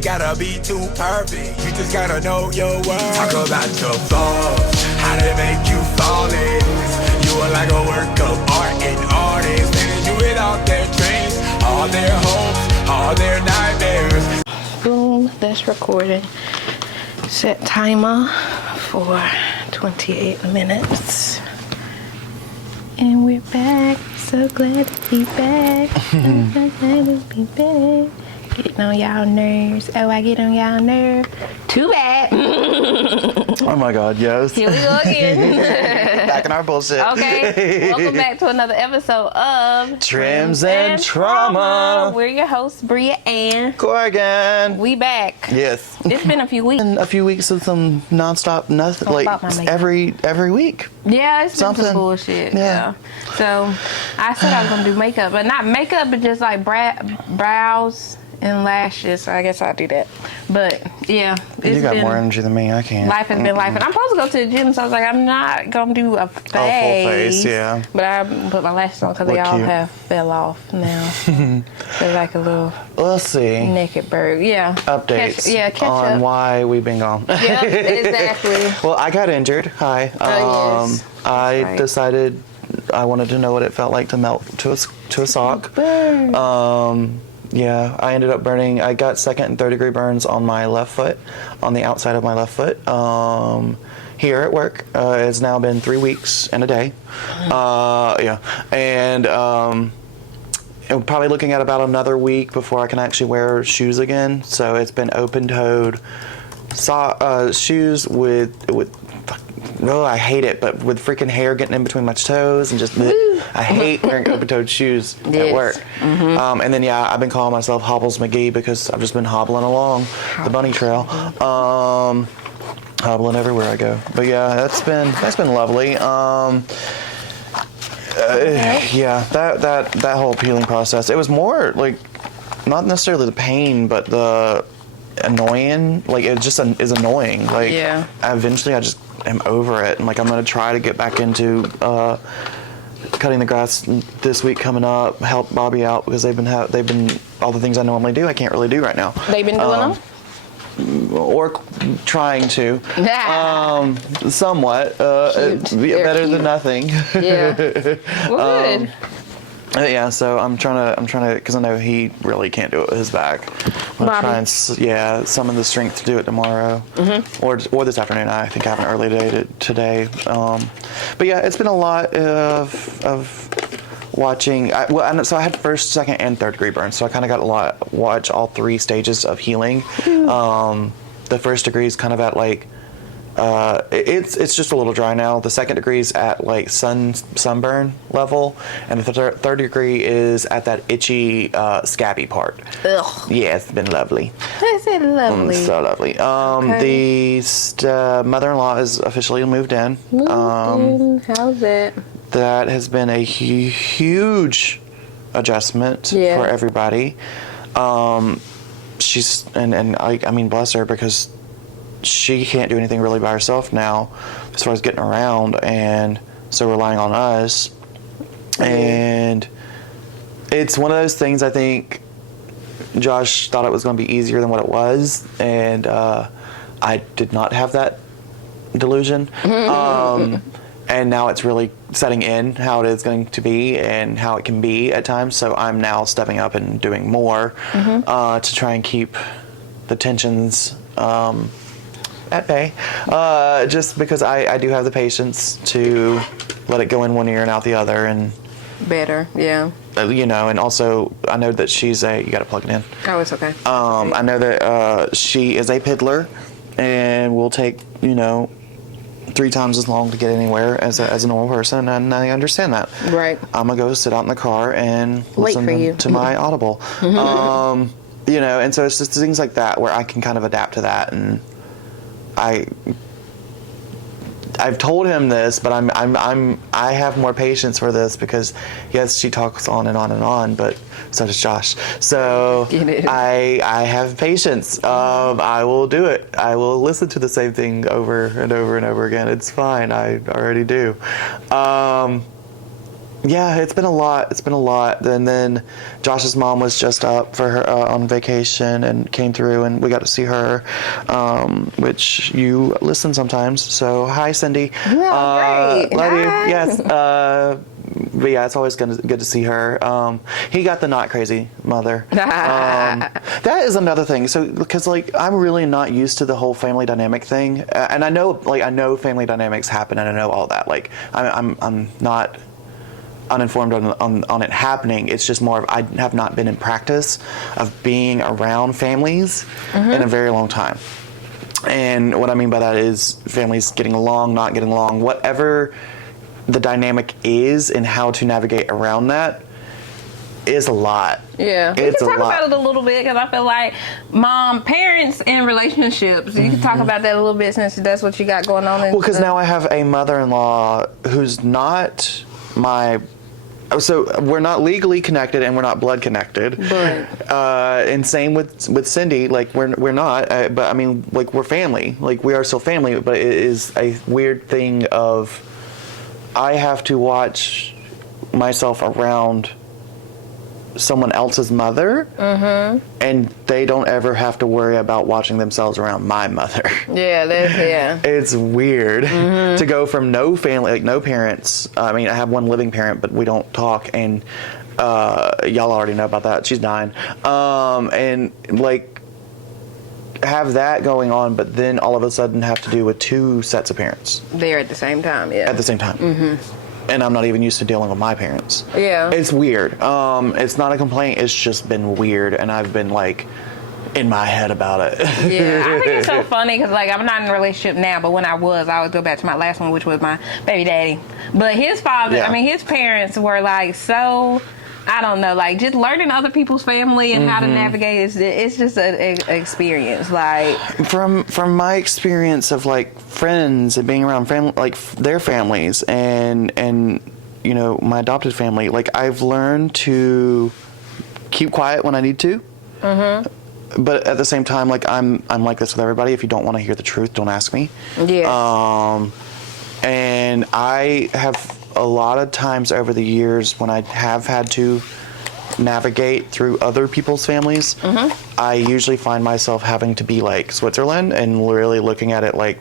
ain't gotta be too perfect. You just gotta know your worth. Talk about your flaws, how they make you flawless. You are like a work of art and artists. They do it off their dreams, all their hopes, all their nightmares. Boom, that's recording. Set timer for 28 minutes. And we're back. So glad to be back. So glad to be back. Getting on y'all nerves. Oh, I get on y'all nerves. Too bad. Oh my God, yes. Here we go again. Back in our bullshit. Okay, welcome back to another episode of Trims and Trauma. We're your hosts, Bria and Corrigan. we back. Yes. It's been a few weeks. And a few weeks of some nonstop nothing, Talk like about my makeup. every week. Yeah, it's been Something. some bullshit. Yeah. So I said I was gonna do makeup, but not makeup, but just like brows and lashes. So I guess I'll do that. But yeah, You got more energy than me. I can't. Life has been life, and I'm supposed to go to the gym, so I was like, I'm not gonna do a face. full face, yeah. But I put my lashes on because they Look all cute. have fell off now. They're like a little Let's see. naked bird. Yeah. Updates Catch on up. why we've been gone. Yep, exactly. Well, I got injured. Hi. Oh, yes. I right. decided I wanted to know what it felt like to melt to a sock. Burn. Yeah, I ended up burning. I got second and third degree burns on my left foot, on the outside of my left foot. Here at work, it's now been 3 weeks and a day. Yeah, and I'm probably looking at about another week before I can actually wear shoes again. So it's been open-toed shoes with. No, I hate it, but with freaking hair getting in between my toes and just, I hate wearing open-toed shoes at work. And then, yeah, I've been calling myself Hobbles McGee because I've just been hobbling along the bunny trail, hobbling everywhere I go. But yeah, that's been lovely. Yeah, that whole healing process. It was more like not necessarily the pain, but the annoying. Like it just is annoying. Like eventually, I just am over it, and like I'm gonna try to get back into cutting the grass this week coming up, help Bobby out because they've been all the things I normally do I can't really do right now. They've been doing them? Or trying to. Somewhat. Better than nothing. Yeah. Well, good. Yeah, so I'm trying to, because I know he really can't do it with his back. I'm gonna try and summon the strength to do it tomorrow, or this afternoon. I think I have an early day today. But yeah, it's been a lot of watching. So I had first, second, and third degree burns. So I kind of got to watch all three stages of healing. The first degree is kind of at like. It's just a little dry now. The second degree is at like sunburn level, and the third degree is at that itchy, scabby part. Ugh. Yeah, it's been lovely. Is it lovely? So lovely. The mother-in-law is officially moved in. How's that? That has been a huge adjustment for everybody. She's and I mean bless her because she can't do anything really by herself now as far as getting around, and so relying on us. And it's one of those things, I think Josh thought it was going to be easier than what it was, and I did not have that delusion. And now it's really setting in how it is going to be and how it can be at times, so I'm now stepping up and doing more to try and keep the tensions at bay, just because I do have the patience to let it go in one ear and out the other, and better, yeah. And also I know that she's you gotta plug it in. Oh, it's okay. I know that she is a piddler and will take 3 times as long to get anywhere as a normal person, and I understand that. Right. I'm gonna go sit out in the car and listen to my Audible. And so it's just things like that where I can kind of adapt to that, and I've told him this, but I have more patience for this because yes, she talks on and on and on, but so does Josh. So I have patience. I will do it. I will listen to the same thing over and over and over again. It's fine. I already do. Yeah, it's been a lot. It's been a lot. And then Josh's mom was just up for her on vacation and came through, and we got to see her, which you listen sometimes. So hi, Cindy. Oh, great. Love you. Hi. Yes. But yeah, it's always good to see her. He got the not crazy mother. That is another thing. So because like I'm really not used to the whole family dynamic thing, and I know family dynamics happen, and I know all that. Like I'm not uninformed on it happening. It's just more of I have not been in practice of being around families in a very long time. And what I mean by that is families getting along, not getting along, whatever the dynamic is and how to navigate around that is a lot. Yeah, we It's can a talk lot. about it a little bit because I feel like parents and relationships. You can talk about that a little bit since that's what you got going on. Well, because now I have a mother-in-law who's not my. So we're not legally connected and we're not blood connected. But And same with Cindy. Like we're not. But I mean, like we're family. Like we are still family. But it is a weird thing of I have to watch myself around someone else's mother, and they don't ever have to worry about watching themselves around my mother. yeah. It's weird to go from no family, like no parents. I mean, I have one living parent, but we don't talk, and y'all already know about that. She's dying, and like have that going on, but then all of a sudden have to do with two sets of parents There at the same time. Yeah. at the same time. And I'm not even used to dealing with my parents. Yeah. It's weird. It's not a complaint. It's just been weird, and I've been like in my head about it. Yeah, I think it's so funny because like I'm not in a relationship now, but when I was, I would go back to my last one, which was my baby daddy. But his father, Yeah. I mean, his parents were like so. I don't know, like just learning other people's family and how to navigate it's just an experience. Like From my experience of like friends and being around family, like their families, and you know my adopted family, like I've learned to keep quiet when I need to. But at the same time, like I'm like this with everybody. If you don't want to hear the truth, don't ask me. yeah, And I have a lot of times over the years when I have had to navigate through other people's families, I usually find myself having to be like Switzerland and really looking at it like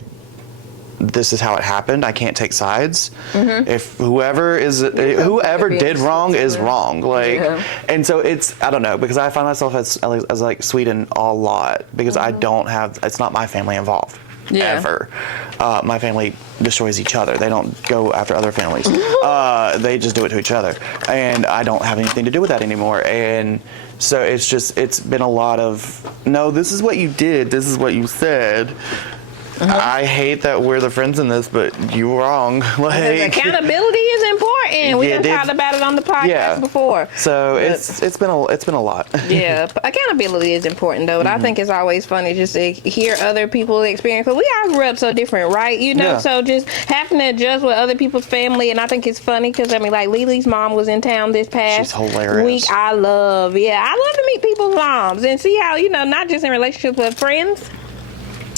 this is how it happened. I can't take sides. If whoever did wrong is wrong. Like, and so it's I don't know because I find myself as like Sweden a lot because I don't have it's not my family involved. Yeah. Ever. My family destroys each other. They don't go after other families. They just do it to each other. And I don't have anything to do with that anymore. And so it's been a lot of, no, this is what you did. This is what you said. I hate that we're the friends in this, but you were wrong. because accountability is important. We Yeah, talked about it on the podcast before. So it's been a lot. Yeah, accountability is important though, but I think it's always funny just to hear other people's experience. Because we all grew up so different, right? You know, Yeah. so just having to adjust with other people's family, and I think it's funny because I mean, like Lily's mom was in town this past She's hilarious. week. I love to meet people's moms and see how not just in relationships but friends.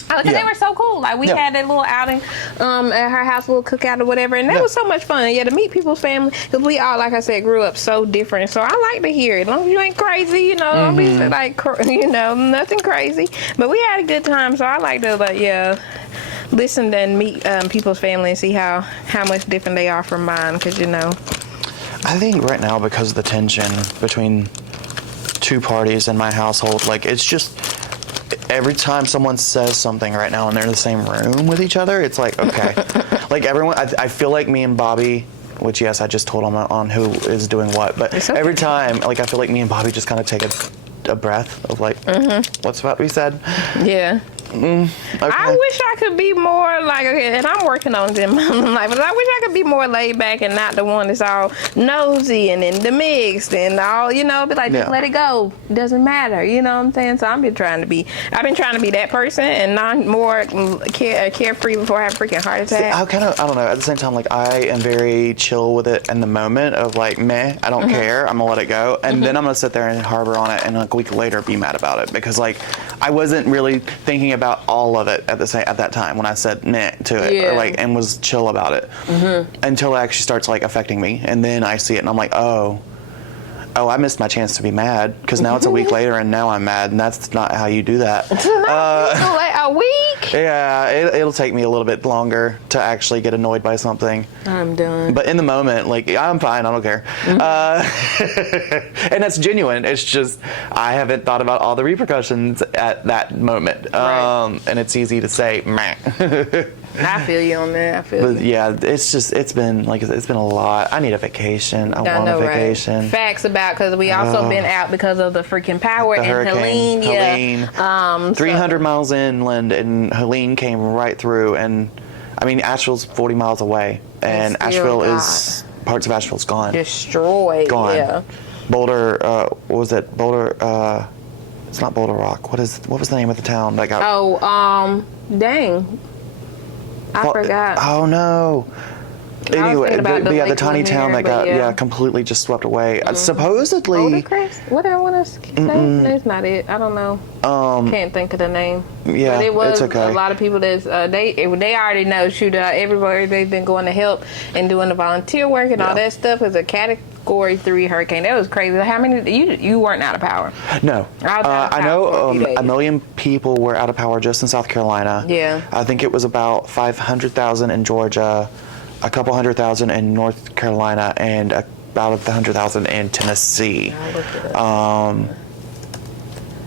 Because Yeah. they were so cool. Like we Yeah. had that little outing at her house, a little cookout or whatever, and that Yeah. was so much fun. Yeah, to meet people's family because we all, like I said, grew up so different. So I like to hear it. As long as you ain't crazy, don't be like nothing crazy. But we had a good time, so I like to listen and meet people's family and see how much different they are from mine. Because I think right now because of the tension between two parties in my household, like it's just every time someone says something right now and they're in the same room with each other, it's like, okay. Like everyone, I feel like me and Bobby, which yes, I just told him on who is doing what, but It's okay. every time, like I feel like me and Bobby just kind of take a breath of like, what's about to be said? yeah. Okay. I wish I could be more like, and I'm working on them, but I wish I could be more laid back and not the one that's all nosy and in the mixed and all, be like, just let it go. It doesn't matter, you know what I'm saying? So I've been trying to be that person and not more carefree before I have a freaking heart attack. I don't know. At the same time, like I am very chill with it in the moment of like, meh, I don't care. I'm gonna let it go, and then I'm gonna sit there and harbor on it, and like a week later be mad about it because like I wasn't really thinking about about all of it at that time when I said meh to it, or like, and was chill about it, until it actually starts like affecting me, and then I see it and I'm like, oh, I missed my chance to be mad, because now it's a week later and now I'm mad, and that's not how you do that. Like a week? Yeah, it'll take me a little bit longer to actually get annoyed by something. I'm done. But in the moment, like, I'm fine, I don't care. And that's genuine. It's just, I haven't thought about all the repercussions at that moment. Right. And it's easy to say, meh. I feel you on that. I feel But you. yeah, it's been a lot. I need a vacation. I want a vacation. Right? Facts about, because we also been out because of the freaking power The and hurricane, Helene. Yeah. 300 miles inland, and Helene came right through. And I mean, Asheville's 40 miles away, and Asheville is, parts of Asheville's gone. Destroyed. Gone. Yeah. Boulder, what was it? Boulder, it's not Boulder Rock. What was the name of the town that got? Oh, dang. I forgot. Oh no. Anyway, the the tiny town that got completely just swept away. Supposedly. Boulder Crest? What I want to say? That's not it. I don't know. Can't think of the name. Yeah, but it was it's okay. a lot of people that's they already know. Shoot, everybody they've been going to help and doing the volunteer work and all that stuff. Is a Category 3 hurricane. That was crazy. How many? You weren't out of power? No. I know a million people were out of power just in South Carolina. Yeah. I think it was about 500,000 in Georgia, a couple 100,000 in North Carolina, and about 100,000 in Tennessee.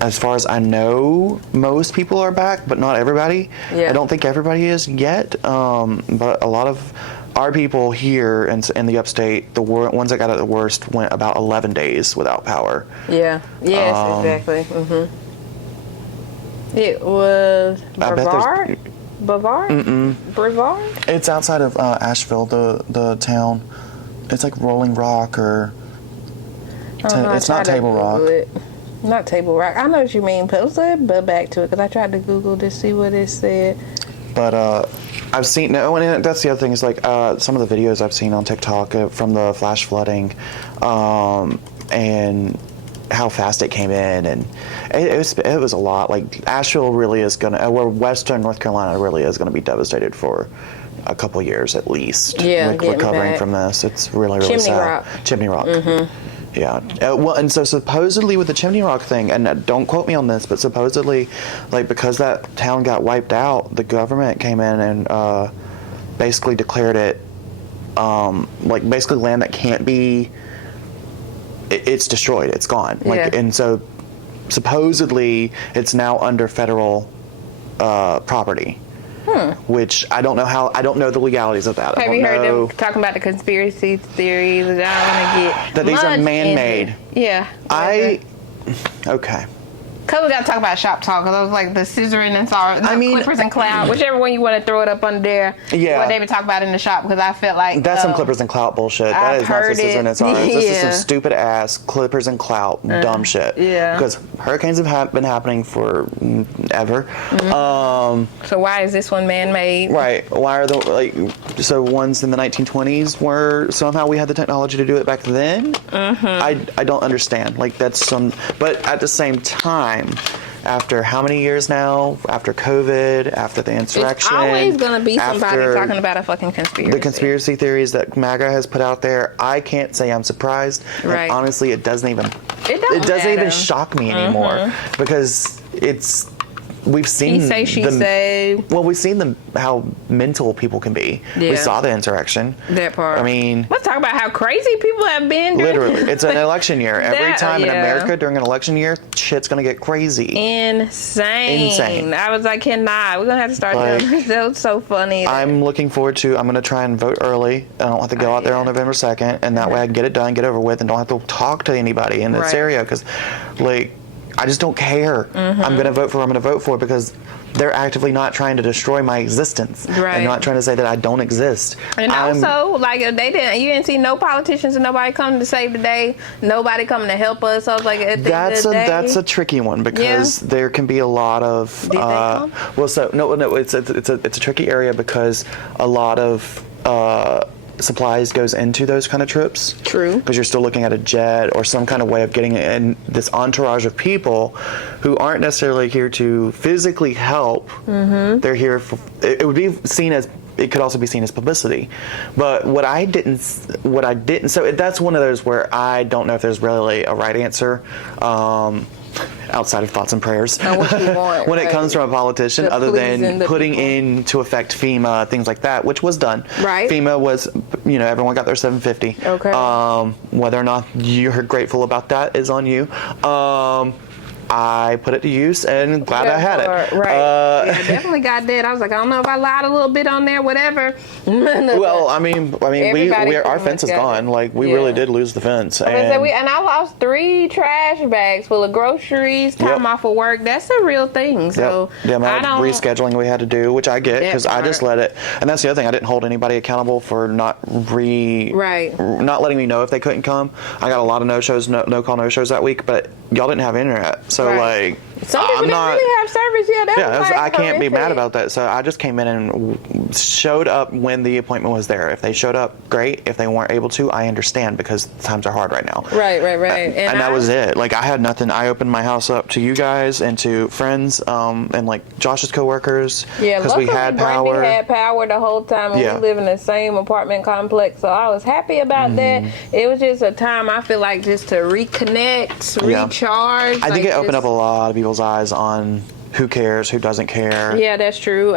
As far as I know, most people are back, but not everybody. Yeah. I don't think everybody is yet, but a lot of our people here in the upstate, the ones that got it the worst, went about 11 days without power. Yeah. Yes, exactly. It was Brevard? Brevard? It's outside of Asheville, the town. It's like Rolling Rock, or it's not Table Rock. Not Table Rock. I know what you mean. But back to it, because I tried to Google to see what it said. But I've seen, and that's the other thing, is like some of the videos I've seen on TikTok from the flash flooding, and how fast it came in, and it was a lot. Like, Asheville really is gonna, where Western North Carolina really is gonna be devastated for a couple years at least. Yeah, like recovering from this. It's really sad. Chimney Rock. Yeah. Well, and so supposedly with the Chimney Rock thing, and don't quote me on this, but supposedly, like, because that town got wiped out, the government came in and basically declared it, like, basically land that can't be, it's destroyed, it's gone. Like, and so supposedly it's now under federal property. Which I don't know the legalities of that. Have you heard them talking about the conspiracy theories? I don't want to get that these are man-made. Yeah. Okay. Because we got to talk about shop talk. Because I was like the scissoring and Clippers and Clout. Whichever one you want to throw it up under there. Yeah. What they would talk about in the shop. Because I felt like that's some Clippers and Clout bullshit. That is not some scissoring and SARS. This is some stupid ass Clippers and Clout dumb shit. Yeah. Because hurricanes have been happening for ever. So why is this one man-made? Right. Why are so ones in the 1920s were somehow we had the technology to do it back then? I don't understand. Like, that's but at the same time, after how many years now? After COVID, after the insurrection, it's always gonna be somebody talking about a fucking conspiracy. The conspiracy theories that MAGA has put out there, I can't say I'm surprised. Right. And honestly, it doesn't even shock me anymore, because we've seen he say, she say. Well, we've seen how mental people can be. Yeah. We saw the insurrection. That part. I mean, let's talk about how crazy people have been. Literally, it's an election year. Every time in America during an election year, shit's gonna get crazy. Insane. I was like, cannot. We're gonna have to start doing this. That was so funny. I'm looking forward to. I'm gonna try and vote early. I don't have to go out there on November 2nd, and that way I can get it done, get over with, and don't have to talk to anybody in this area, because, like, I just don't care. I'm going to vote for who I'm going to vote for, because they're actively not trying to destroy my existence. Right. And not trying to say that I don't exist. And also, like, you didn't see no politicians and nobody coming to save the day. Nobody coming to help us. So I was like, at the end of the day, that's a tricky one, because there can be a lot of. Did they come? Well, so no, it's a tricky area, because a lot of supplies goes into those kind of trips. True. Because you're still looking at a jet or some kind of way of getting in this entourage of people who aren't necessarily here to physically help. They're here for, it would be seen as, it could also be seen as publicity. But so that's one of those where I don't know if there's really a right answer. Outside of thoughts and prayers, what you want, when right. it comes from a politician, other than putting into effect FEMA, things like that, which was done. Right. FEMA was, everyone got their $750. Okay. Whether or not you're grateful about that is on you. I put it to use and glad I had it. Right. Yeah, I definitely got that. I was like, I don't know if I lied a little bit on there, whatever. Well, I mean, our fence is gone. Like, we really did lose the fence. And I lost 3 trash bags full of groceries, time off of work. That's a real thing. So the amount of rescheduling we had to do, which I get, because I just let it. And that's the other thing. I didn't hold anybody accountable for not letting me know if they couldn't come. I got a lot of no-shows, no-call no-shows that week, but y'all didn't have internet. So, like, some people didn't really have service yet. I can't be mad about that. So I just came in and showed up when the appointment was there. If they showed up, great. If they weren't able to, I understand, because times are hard right now. Right. And that was it. Like, I had nothing. I opened my house up to you guys and to friends, and like Josh's coworkers. Yeah, because we had power. Brandy had power the whole time, and we live in the same apartment complex. So I was happy about that. It was just a time, I feel like, just to reconnect, recharge. I think it opened up a lot of people's eyes on who cares, who doesn't care. Yeah, that's true.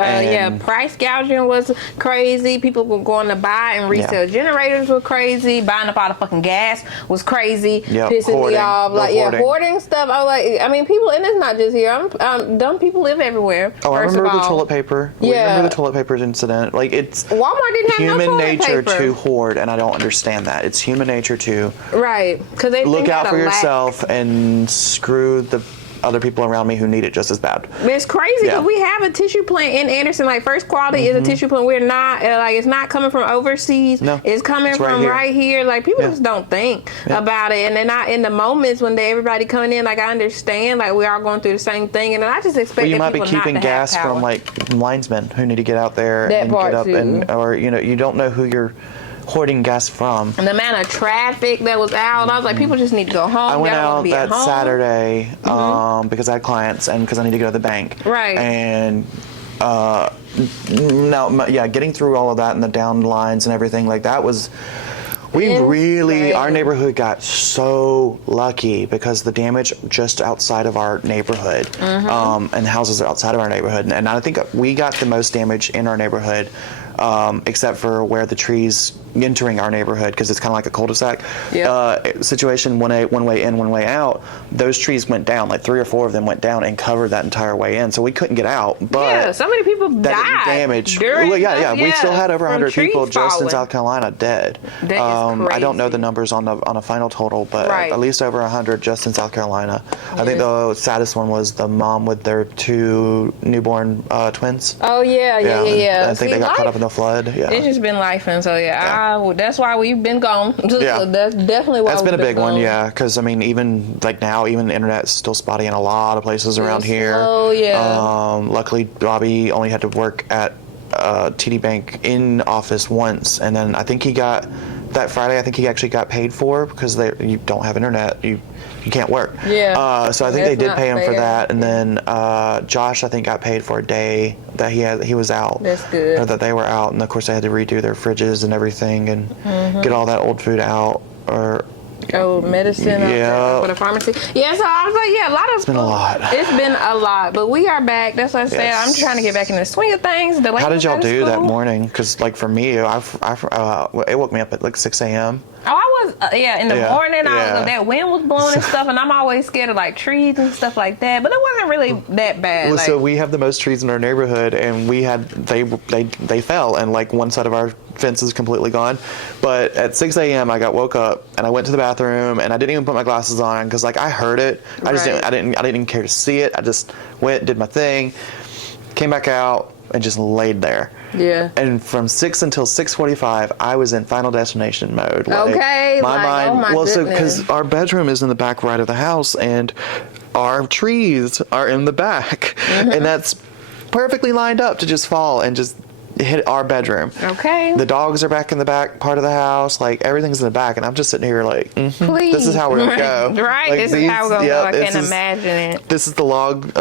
Price gouging was crazy. People were going to buy and resell generators were crazy. Buying up all the fucking gas was crazy. Pissing me off. Hoarding stuff. I was like, I mean, people, and it's not just here. Dumb people live everywhere. Oh, I remember the toilet paper. We remember the toilet paper incident. Like, it's Walmart didn't have human no nature paper to hoard, and I don't understand that. It's human nature to because they look out for yourself and screw the other people around me who need it just as bad. It's crazy because we have a tissue plant in Anderson. Like, First Quality is a tissue plant. We're not it's not coming from overseas. No, it's coming from right here. Like, people just don't think about it, and they're not in the moments when everybody coming in. Like, I understand. Like, we are going through the same thing, and I just expect. Well, you might be keeping gas from like linesmen who need to get out there and get up or you don't know who you're hoarding gas from. And the amount of traffic that was out, I was like, people just need to go home. I went out that Saturday because I had clients and because I need to go to the bank. Right. And getting through all of that and the down lines and everything like that was. Our neighborhood got so lucky because the damage just outside of our neighborhood and houses outside of our neighborhood. And I think we got the most damage in our neighborhood. Except for where the trees entering our neighborhood, because it's kind of like a cul-de-sac situation, one way in, one way out. Those trees went down, like 3 or 4 of them went down and covered that entire way in, so we couldn't get out. But so many people died. Damage. We still had over 100 people just in South Carolina dead. That is crazy. I don't know the numbers on a final total, but at least over 100 just in South Carolina. I think the saddest one was the mom with their 2 newborn twins. Oh yeah. I think they got caught up in the flood. It's just been life, and so that's why we've been gone. So that's definitely why that's been a big one. Because I mean, even like now, even the internet's still spotty in a lot of places around here. Oh yeah. Luckily, Bobby only had to work at TD Bank in office once, and then I think he got that Friday. I think he actually got paid for because you don't have internet. You can't work. Yeah. So I think they did pay him for that, and then Josh I think got paid for a day that he was out. That's good. Or that they were out, and of course they had to redo their fridges and everything and get all that old food out medicine for the pharmacy. Yeah, so I was like, a lot of it's been a lot. It's been a lot, but we are back. That's what I said. I'm trying to get back in the swing of things. How did y'all do that morning? Because like for me, it woke me up at like 6 a.m. Oh, I was in the morning. That wind was blowing and stuff, and I'm always scared of like trees and stuff like that. But it wasn't really that bad. Well, so we have the most trees in our neighborhood, and we had they fell, and like one side of our fence is completely gone. But at 6 a.m. I got woke up and I went to the bathroom and I didn't even put my glasses on because like I heard it. I didn't even care to see it. I just went, did my thing, came back out and just laid there. Yeah. And from 6 until 6:45, I was in Final Destination mode. Like, okay. My mind. Oh my goodness. So because our bedroom is in the back right of the house and our trees are in the back, and that's perfectly lined up to just fall and just hit our bedroom. Okay. The dogs are back in the back part of the house. Like, everything's in the back, and I'm just sitting here like, Please. this is how we're gonna go. Right. Like, this is how we're gonna go. I can't is, imagine it. This is the log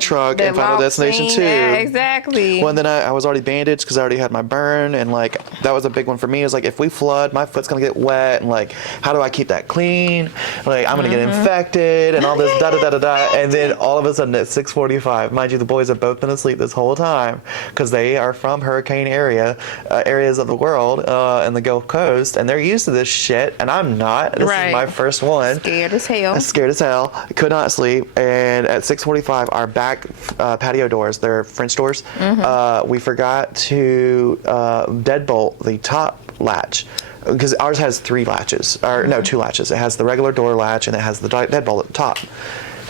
truck and Final Destination 2. Yeah, exactly. Well, and then I was already bandaged because I already had my burn, and like that was a big one for me. Is like, if we flood, my foot's gonna get wet, and like, how do I keep that clean? Like, I'm gonna get infected, and all this da da da da da. And then all of a sudden at 6:45, mind you, the boys have both been asleep this whole time because they are from hurricane areas of the world and the Gulf Coast, and they're used to this shit, and I'm not. This is my first one. Scared as hell. Scared as hell. Could not sleep. And at 6:45, our back patio doors, they're French doors, we forgot to deadbolt the top latch. Because ours has 3 latches, or no, 2 latches. It has the regular door latch and it has the deadbolt at the top.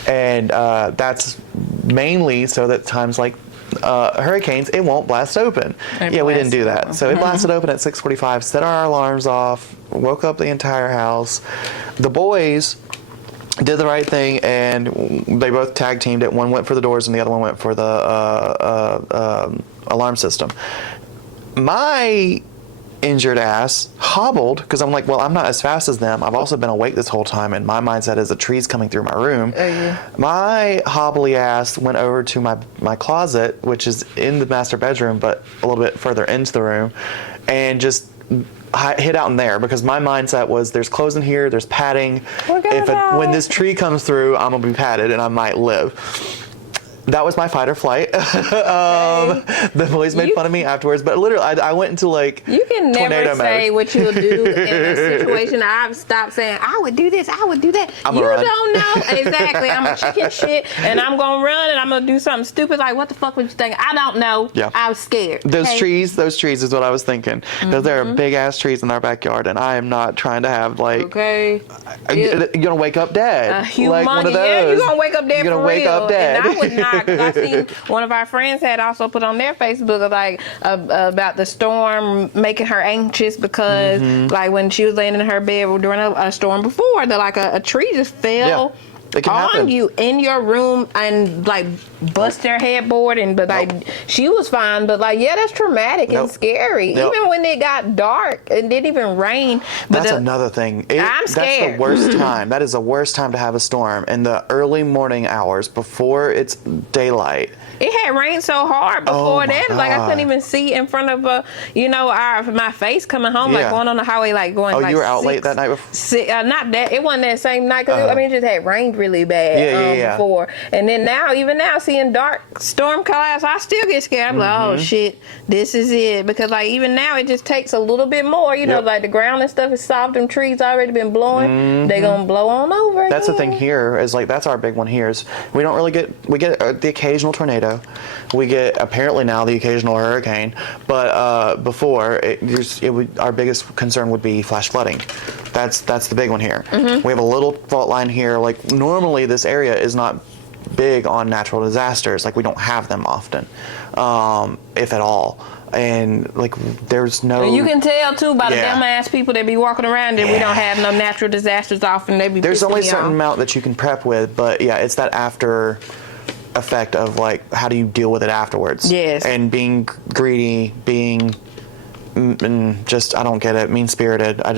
And that's mainly so that times like hurricanes, it won't blast open. We didn't do that. So it blasted open at 6:45, set our alarms off, woke up the entire house. The boys did the right thing, and they both tag teamed it. One went for the doors and the other one went for the alarm system. My injured ass hobbled because I'm like, well, I'm not as fast as them. I've also been awake this whole time, and my mindset is a tree's coming through my room. My hobbly ass went over to my closet, which is in the master bedroom but a little bit further into the room, and just hid out in there because my mindset was there's clothes in here, there's padding. When this tree comes through, I'm gonna be padded and I might live. That was my fight or flight. The boys made fun of me afterwards, but literally, I went into like you can never say mode. what you'll do in a situation. I've stopped saying I would do this, I would do that. You don't know exactly. I'm a chicken shit, and I'm gonna run, and I'm gonna do something stupid. Like, what the fuck would you think? I don't know. Yeah. I was scared. Those trees is what I was thinking. Because there are big ass trees in our backyard, and I am not trying to have like. You're gonna wake up dead. Like one of those. Yeah, you're gonna wake up dead. You're gonna wake up dead. And I would not. Because I seen one of our friends had also put on their Facebook about the storm making her anxious because like when she was laying in her bed during a storm before, that like a tree just fell on you in your room and like bust their headboard, and she was fine, but like that's traumatic and scary. Even when it got dark and didn't even rain. But that's another thing. I'm scared. That's the worst time. That is the worst time to have a storm in the early morning hours before it's daylight. It had rained so hard before that, like I couldn't even see in front of my face coming home, like going on the highway, like going. You were out late that night before. Not that it wasn't that same night because it just had rained really bad before, and then even now seeing dark storm clouds, I still get scared. I'm like, oh shit, this is it, because like even now it just takes a little bit more. Like the ground and stuff is soft, them trees already been blowing. They gonna blow on over. That's the thing here is like that's our big one here is we don't really get the occasional tornado. We get apparently now the occasional hurricane, but before our biggest concern would be flash flooding. That's the big one here. We have a little fault line here. Like normally this area is not big on natural disasters. Like we don't have them often, if at all. And like there's no. And you can tell too by the dumb ass people that be walking around that we don't have no natural disasters often. There's only a certain amount that you can prep with, but it's that after effect of like how do you deal with it afterwards. And being greedy, being just I don't get it, mean-spirited. I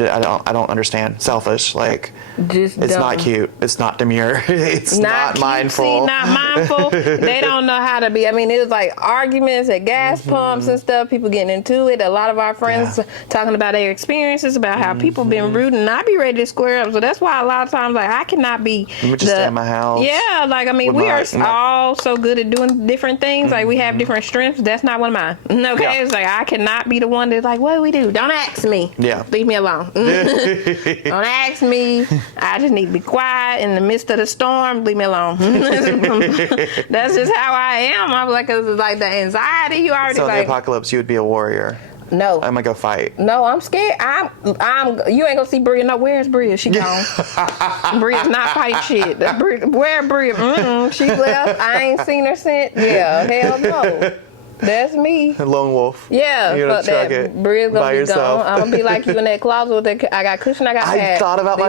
don't understand. Selfish, like it's dumb. Not cute, it's not demure, it's not mindful. See, not mindful. They don't know how to be. I mean, it was like arguments at gas pumps and stuff, people getting into it. A lot of our friends talking about their experiences, about how people been rude, and I be ready to square up. So that's why a lot of times like I cannot be Let me just stay in my house. Like I mean we are all so good at doing different things. Like we have different strengths. That's not one of mine. Okay. It's like I cannot be the one that's like, what do we do? Don't ask me. Leave me alone. Don't ask me. I just need to be quiet in the midst of the storm. Leave me alone. That's just how I am. I'm like, cause it's like the anxiety. You already so in the apocalypse, you would be a warrior. No. I'm gonna go fight. No, I'm scared. You ain't gonna see Bria. No, where's Bria? She gone. Bria's not fighting shit. Where Bria? She left. I ain't seen her since. Yeah, hell no. That's me. Lone wolf. Yeah, You're gonna fuck that. truck it Bree's gonna by be yourself. gone. I'm gonna be like you in that closet with that. I got cushion, I got I hat. thought about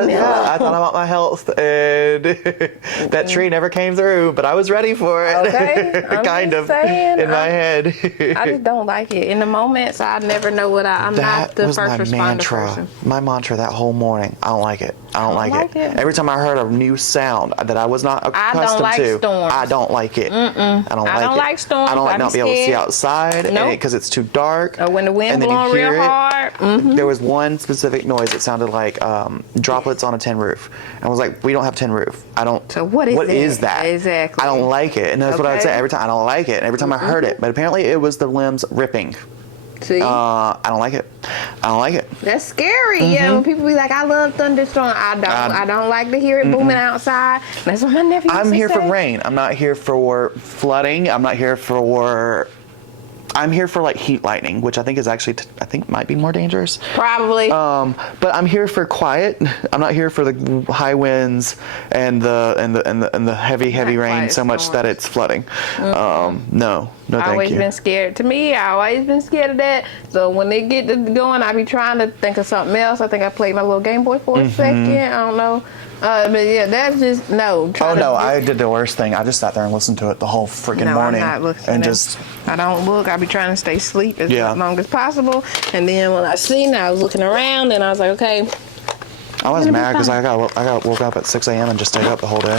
my health, and that tree never came through, but I was ready for it. Okay, I'm kind just of saying, in my head. I just don't like it. In the moments, I never know what I'm not the was first my responder mantra. person. My mantra that whole morning. I don't like it. I don't like it. it. Every time I heard a new sound that I was not I don't accustomed like to, storms. I don't like it. I don't I don't like storms. I don't like I not be be able to see scared. outside Nope. because it's too dark. Or when the wind and then you blowing hear real it. hard. There was one specific noise that sounded like droplets on a tin roof. And I was like, we don't have tin roof. I don't. So what is that? Exactly. I don't like it. And that's what I would say every time. I don't like it. And every time I heard it. But apparently it was the limbs ripping. See? I don't like it. I don't like it. That's scary. Yeah, when people be like, I love thunderstorm. I don't like to hear it booming outside. That's what my nephew used I'm to here say. for rain. I'm not here for flooding. I'm not here for. I'm here for like heat lightning, which I think is actually I think might be more dangerous. Probably. But I'm here for quiet. I'm not here for the high winds and the heavy rain quiet so much storms. that it's flooding. No, I thank always you. been scared. To me, I always been scared of that. So when they get to going, I be trying to think of something else. I think I played my little Game Boy for a second. I don't know. But yeah, that's just no. I did the worst thing. I just sat there and listened to it the whole freaking morning. I'm not listening. And just. I don't look. I be trying to stay asleep as Yeah. long as possible. And then when I seen it, I was looking around and I was like, okay. I was mad because I got woke up at 6 a.m. and just stayed up the whole day.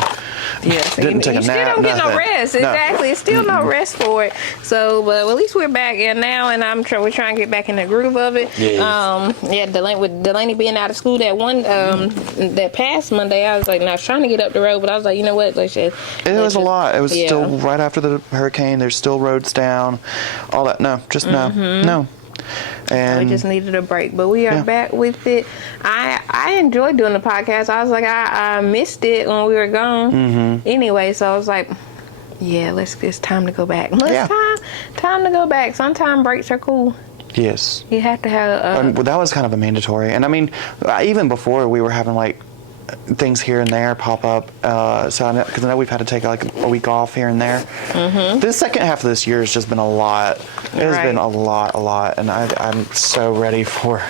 Yeah, so Didn't take a you nap, still don't get no nothing. rest. No. Exactly. It's still no rest for it. So, but at least we're back in now, and we're trying to get back in the groove of it. Yes. With Delaney being out of school that past Monday, I was like, I was trying to get up the road, but I was like, you know what? It was a lot. It was still right after the hurricane. There's still roads down, all that. No, just no. And we just needed a break, but we are back with it. I enjoyed doing the podcast. I was like, I missed it when we were gone. Anyway, so I was like, yeah, it's time to go back. Time to go back. Sometimes breaks are cool. Yes. You have to have. Well, that was kind of a mandatory. And I mean, even before we were having like things here and there pop up. Because I know we've had to take like a week off here and there. This second half of this year has just been a lot. It has been a lot. And I'm so ready for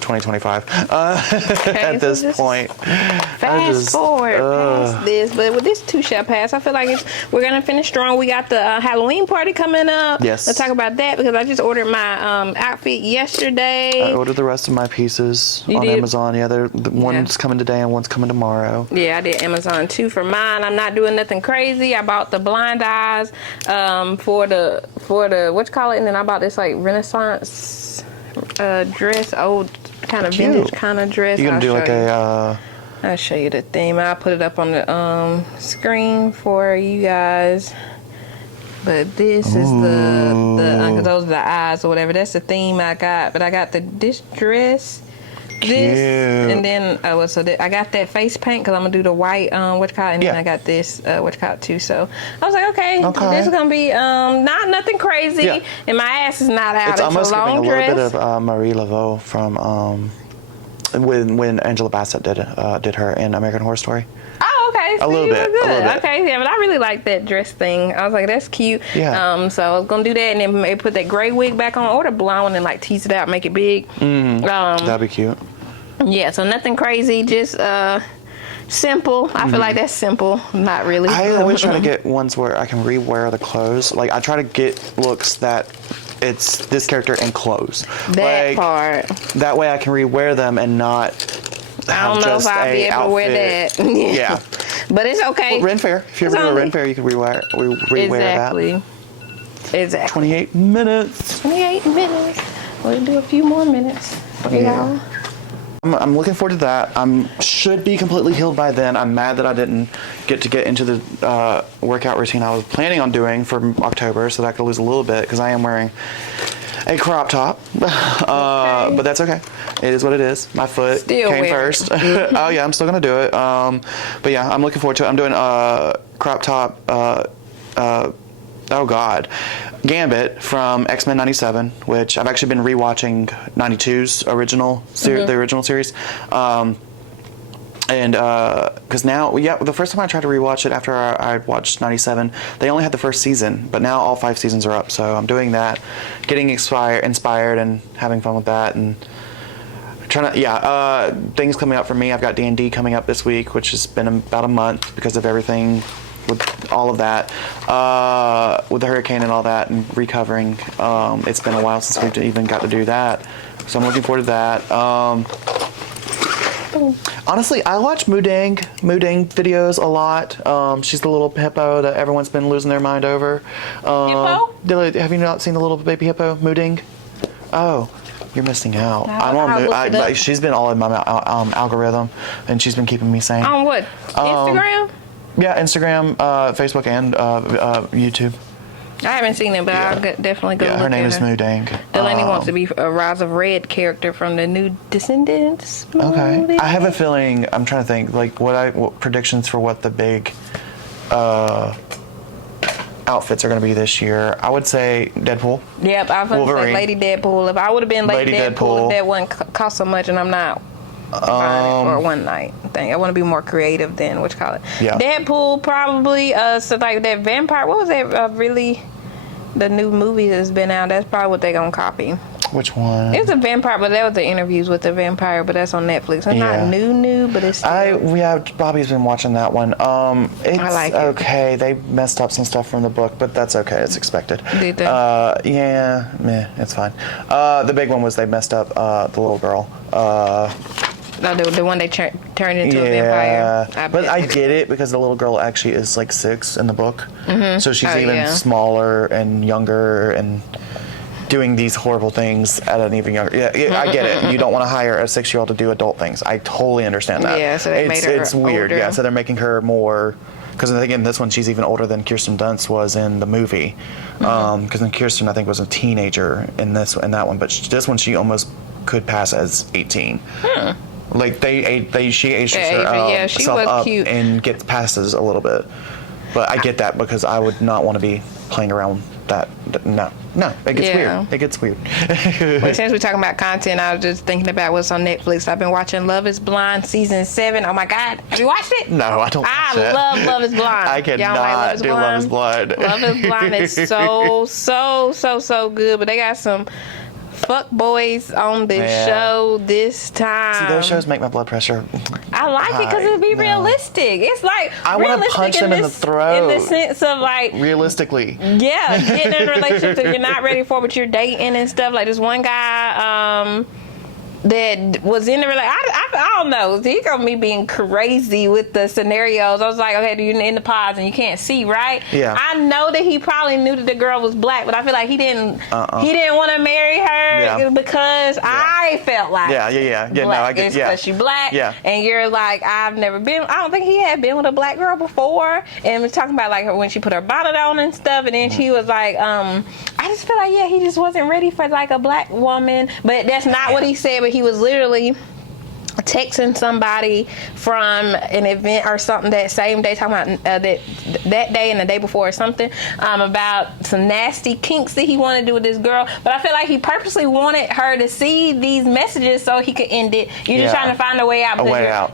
2025 at this point. Fast forward past this, but with this too shall pass. I feel like we're gonna finish strong. We got the Halloween party coming up. Yes. Let's talk about that because I just ordered my outfit yesterday. I ordered the rest of my pieces on Amazon. Yeah, one's coming today and one's coming tomorrow. Yeah, I did Amazon too for mine. I'm not doing nothing crazy. I bought the blind eyes for the what you call it, and then I bought this like Renaissance dress, old kind of vintage kind of dress. You gonna do like I'll show you the theme. I'll put it up on the screen for you guys. But this is the those are the eyes or whatever. That's the theme I got. But I got this dress, and then I got that face paint because I'm gonna do the white and then I got this too. So I was like, okay. This is gonna be not nothing crazy, and my ass is not out. It's almost a long giving dress. a little bit of Marie Laveau from when Angela Bassett did her in American Horror Story. Oh, okay. A little bit. Okay, yeah, but I really like that dress thing. I was like, that's cute. Yeah. So I was gonna do that, and then maybe put that gray wig back on, or the blonde one, and like tease it out, make it big. That'd be cute. Yeah. So nothing crazy, just simple. I feel like that's simple. Not really. I always try to get ones where I can re-wear the clothes. Like I try to get looks that it's this character in clothes. That part. That way I can re-wear them and not. I don't know if I'll be able to wear that. Yeah. But it's okay. Well, Ren Fair. If you ever do a Ren Fair, you can re-wear that. Exactly. 28 minutes. 28 minutes. We'll do a few more minutes for y'all. I'm looking forward to that. I should be completely healed by then. I'm mad that I didn't get into the workout routine I was planning on doing for October, so that I could lose a little bit because I am wearing a crop top. But that's okay. It is what it is. My foot came first. Oh yeah, I'm still gonna do it. But yeah, I'm looking forward to it. I'm doing a crop top. Oh God, Gambit from X-Men '97, which I've actually been rewatching '92's original, the original series. And because now, yeah, the first time I tried to rewatch it after I watched 97, they only had the first season, but now all 5 seasons are up. So I'm doing that, getting inspired and having fun with that, and trying to, things coming up for me. I've got D&D coming up this week, which has been about a month because of everything with all of that, with the hurricane and all that, and recovering. It's been a while since we've even got to do that, so I'm looking forward to that. Honestly, I watch Moodang videos a lot. She's the little hippo that everyone's been losing their mind over. Hippo? Have you not seen the little baby hippo, Moodang? Oh, you're missing out. She's been all in my algorithm, and she's been keeping me sane. On what? Instagram? Yeah, Instagram, Facebook, and YouTube. I haven't seen it, but I'll definitely go look at her. Her name is Moodang. Delaney wants to be a Rise of Red character from the new Descendants movie. Okay. I have a feeling, I'm trying to think, like, what predictions for what the big outfits are going to be this year. I would say Deadpool. Yep, I was going to say Lady Deadpool. If I would have been Lady Deadpool, if that wouldn't cost so much, and I'm not buying it for a one night thing. I want to be more creative than what you call it. Yeah. Deadpool probably. So like that vampire. What was that? Really, the new movie that's been out. That's probably what they're gonna copy. Which one? It was a vampire, but that was the interviews with the vampire. But that's on Netflix. It's not new, but it's. Bobby's been watching that one. It's I like it. Okay. They messed up some stuff from the book, but that's okay. It's expected. Did they? It's fine. The big one was they messed up the little girl. The one they turned into a vampire. But I get it because the little girl actually is like 6 in the book. Mm-hmm. So she's even smaller and younger and doing these horrible things at an even younger. Yeah, I get it. You don't want to hire a 6-year-old to do adult things. I totally understand that. Yeah, so they made her It's weird. older. Yeah, so they're making her more. Because I think in this one she's even older than Kirsten Dunst was in the movie. Because then Kirsten I think was a teenager in that one, but this one she almost could pass as 18. Like she ages herself up cute. and gets passes a little bit. But I get that because I would not want to be playing around with that. No, it gets weird. It gets weird. But since we're talking about content, I was just thinking about what's on Netflix. I've been watching Love is Blind season 7. Oh my God, have you watched it? No, I don't. I love Love is Blind. I cannot do Love is Blind. Love is Blind is so good. But they got some fuck boys on the show this time. See, those shows make my blood pressure. I like it because it'd be realistic. It's like I want to punch them in the throat. In the sense of like realistically. Yeah, getting in a relationship that you're not ready for, but you're dating and stuff. Like this one guy that was in the relationship. I don't know. He got me being crazy with the scenarios. I was like, okay, you're in the pods and you can't see, right? Yeah. I know that he probably knew that the girl was black, but I feel like he didn't. He didn't want to marry her because I felt like Yeah. No, I get. It's because she's black. Yeah. And you're like, I've never been. I don't think he had been with a black girl before. And was talking about like her when she put her bonnet on and stuff, and then she was like, I just feel like he just wasn't ready for like a black woman. But that's not what he said. But he was literally texting somebody from an event or something that same day, talking about that day and the day before or something, about some nasty kinks that he wanted to do with this girl. But I feel like he purposely wanted her to see these messages so he could end it. You're just trying to find a way out.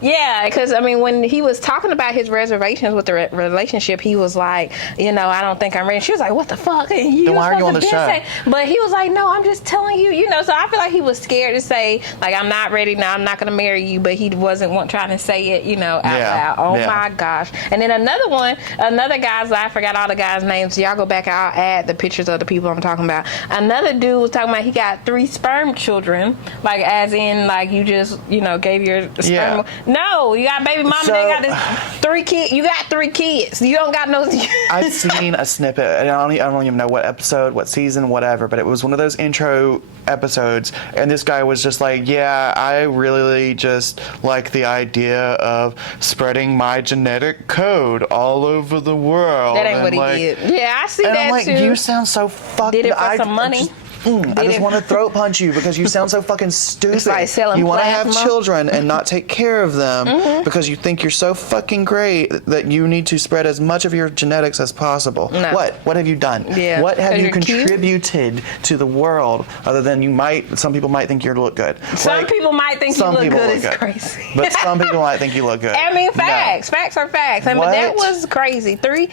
Yeah, because I mean, when he was talking about his reservations with the relationship, he was like, I don't think I'm ready. She was like, what the fuck? And then why are you on the show? But he was like, no, I'm just telling you, So I feel like he was scared to say, like, I'm not ready now. I'm not going to marry you, but he wasn't trying to say it, out loud. Oh my gosh. And then another guy's, I forgot all the guys' names. Y'all go back, I'll add the pictures of the people I'm talking about. Another dude was talking about he got 3 sperm children, like as in like you just, gave your sperm. Yeah. No, you got baby mama, they got this 3 kids. You got 3 kids. You don't got no. I've seen a snippet, and I don't even know what episode, what season, whatever, but it was one of those intro episodes, and this guy was just like, I really just like the idea of spreading my genetic code all over the world. That ain't what he did. Yeah, I see and that I'm like, too. you sound so fucked. Did it for some money? I just want to throat punch you because you sound so fucking stupid. It's like selling you want to have plasma. children and not take care of them because you think you're so fucking great that you need to spread as much of your genetics as possible. No. What have you done? Yeah. What have you You're cute. contributed to the world other than some people might think you look good. Some people might think you some look people good. look It's crazy. But some people might think you look good. I mean, facts. No. Facts are facts. I mean, but that What? was crazy. Three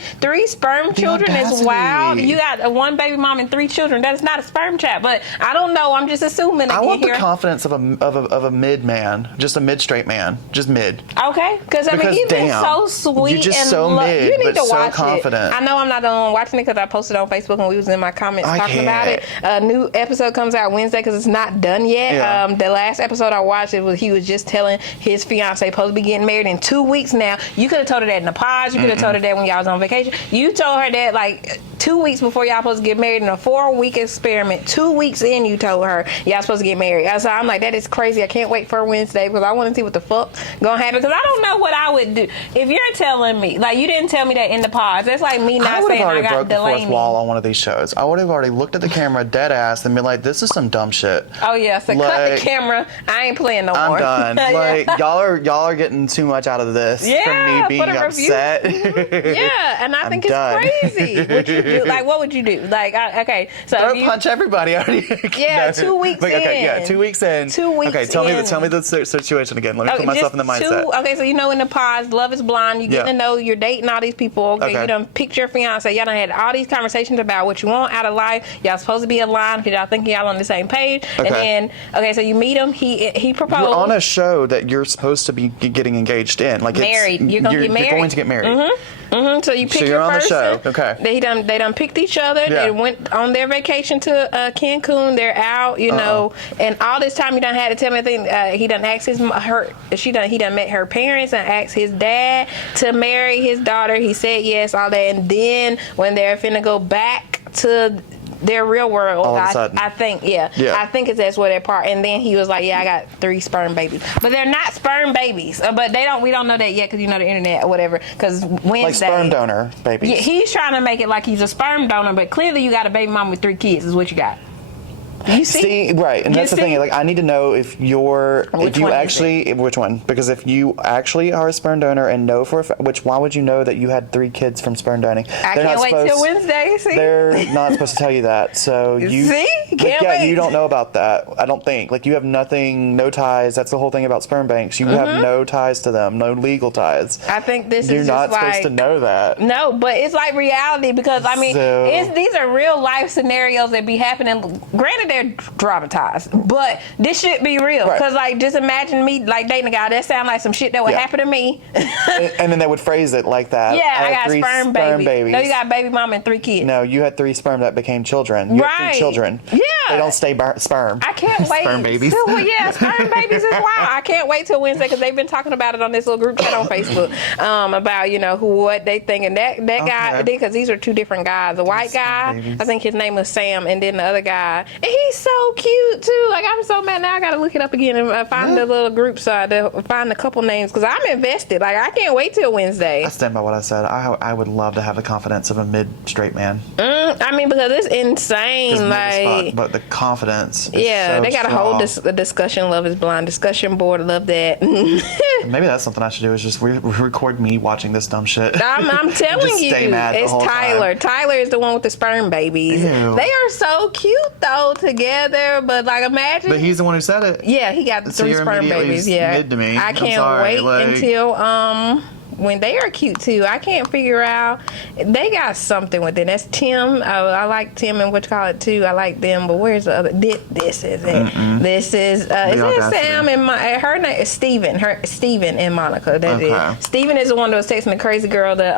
sperm children is audacity. wild. You got one baby mom and 3 children. That is not a sperm child. But I don't know. I'm just assuming. I want the here. confidence of a mid man, just a mid straight man, just mid. Okay, because I mean, he's been so sweet you're just and so mid, you need but to so watch confident. it. I know I'm not the only one watching it because I posted on Facebook and we was in my comments I talking about it. can't. A new episode comes out Wednesday because it's not done yet. Yeah. The last episode I watched, he was just telling his fiance supposed to be getting married in 2 weeks now. You could have told her that in the pause. You could have told her that when y'all was on vacation. You told her that like 2 weeks before y'all supposed to get married in a 4-week experiment. 2 weeks in, you told her y'all supposed to get married. So I'm like, that is crazy. I can't wait for Wednesday because I want to see what the fuck gonna happen because I don't know what I would do if you're telling me like you didn't tell me that in the pause. That's like me not I would saying have I already got broke the fourth Delaney. wall on one of these shows. I would have already looked at the camera dead ass and been like, "This is some dumb shit." Oh yeah, so cut Like, the camera. I ain't playing no I'm more. done. Like y'all are getting too much out of this Yeah, from me being for the review. upset. Yeah, and I think it's done. crazy. What you do? Like, what would you do? Like, okay, so Throat if you, punch everybody already. Yeah, No. 2 weeks Like, okay, in. yeah, 2 weeks in. 2 weeks Okay, tell in. me the situation again. Let me put Okay, myself in just the mindset. Okay, so you know in the pause, Love is Blind, you get Yeah. to know, you're dating all these people. Okay, you done picked your fiance. Y'all done had all these conversations about what you want out of life. Y'all supposed to be aligned because y'all think y'all on the same page. Okay. And then, so you meet him. He proposed. You're on a show that you're supposed to be getting engaged in. Like Married. You're gonna get married. You're going to get married. So you pick So your you're on the person. show. Okay. They done picked each other. Yeah. They went on their vacation to Cancun. They're out, you know, and all this time you done had to tell me everything. He done asked he done met her parents and asked his dad to marry his daughter. He said yes, all that, and then when they're finna go back to their real world, All of a sudden. I think, I think that's where that part. And then he was like, "Yeah, I got 3 sperm babies, but they're not sperm babies. But we don't know that yet because you know the internet or whatever. Because Wednesday, Like sperm donor babies. yeah, he's trying to make it like he's a sperm donor, but clearly you got a baby mom with 3 kids. Is what you got. You see? Right, and You that's the thing. see? Like, I need to know if Which one is which one? Because if you actually are a sperm donor and know for a fact, why would you know that you had 3 kids from sperm donating? I can't wait till Wednesday. See? They're not supposed to tell you that. So you See? Can't wait. you don't know about that. I don't think. Like, you have no ties. That's the whole thing about sperm banks. You have no ties to them, no legal ties. I think this You're is not just supposed to know that. No, but it's like reality because I mean, So- these are real life scenarios that be happening. Granted, they're dramatized, but this should be real. Right. Because like, just imagine me like dating a guy that sound like some shit that would Yeah. happen to me. And then they would phrase it like that. Yeah, I had got 3 sperm babies. No, you got baby mom and 3 kids. No, you had 3 sperm that became children. You had 3 Right. children. Yeah. They don't stay sperm. I can't wait. Sperm babies. Well, yeah, sperm babies is wild. I can't wait till Wednesday because they've been talking about it on this little group chat on Facebook about what they think. And that guy, because these are 2 different guys. The white guy, babies. I think his name was Sam, and then the other guy, and he's so cute too. Like I'm so mad now. I gotta look it up again and find the little group side to find a couple names because I'm invested. Like I can't wait till Wednesday. I stand by what I said. I would love to have the confidence of a mid straight man. I mean, because it's insane. Like. But the confidence. Is Yeah, so they got a whole strong. discussion. Love is Blind discussion board. Love that. Maybe that's something I should do. Is just record me watching this dumb shit. I'm telling Just you, stay mad the it's whole Tyler. time. Tyler is the one with the sperm babies. Ew. They are so cute though together. But like, imagine. But he's the one who said it. Yeah, he got the So 3 you're sperm immediately babies. Yeah, mid to me. I I'm can't sorry, wait like- until when they are cute too. I can't figure out. They got something with it. That's Tim. I like Tim and what you call it too. I like them. But where's the other? This is it. This is. Is it audacity. Sam and her name is Steven. Steven and Monica. That Okay. is. Steven is the one that was texting the crazy girl that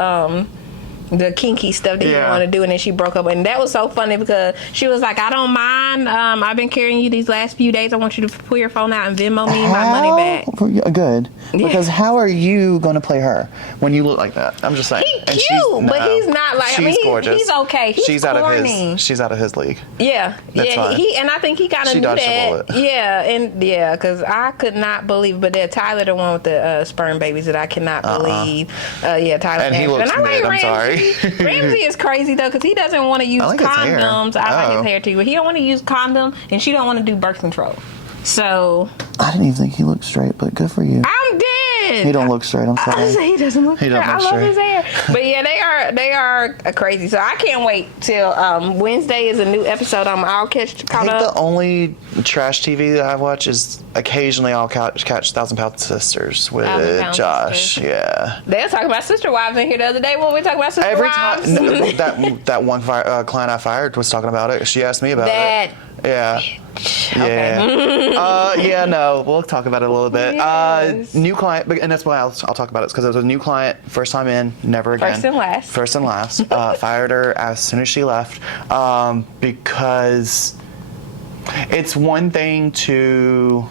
the kinky stuff that you want to do, and then she broke up, and that was so funny because she was like, "I don't mind. I've been carrying you these last few days. I want you to pull your phone out and Venmo me my money back." Good. Yeah. Because how are you going to play her when you look like that? I'm just saying. He And cute, but he's not like. She's I mean, gorgeous. he's okay. He's corny. She's out of his league. Yeah, That's yeah. fine. And I think he kind of She knew dodged a that. bullet. Yeah, because I could not believe. But Tyler, the one with the sperm babies, that I cannot believe. Yeah, Tyler. And he Nash. looks I like mid, I'm Ramsey. sorry. Ramsey is crazy though, because he doesn't want to use like his hair. condoms. I like Oh. his hair too, but he don't want to use condom, and she don't want to do birth control. So I didn't even think he looked straight, but good for you. I'm dead. He don't look straight. I'm I sorry. say he doesn't look He straight. don't I look love straight. his hair. But yeah, they are crazy. So I can't wait till Wednesday is a new episode. I'll catch I caught think up. the only trash TV that I watch is occasionally I'll catch 1,000-Pound Sisters with 1,000-Pound Josh. Sisters. Yeah. They were talking about sister wives in here the other day when we talked about sister Every wives. time that one client I fired was talking about it. She asked me about That. it. Yeah. Okay. Yeah. No, we'll talk about it a little bit. Yes. New client, and that's why I'll talk about it because it was a new client, first time in, never again. First and last. First and last. Fired her as soon as she left because it's one thing to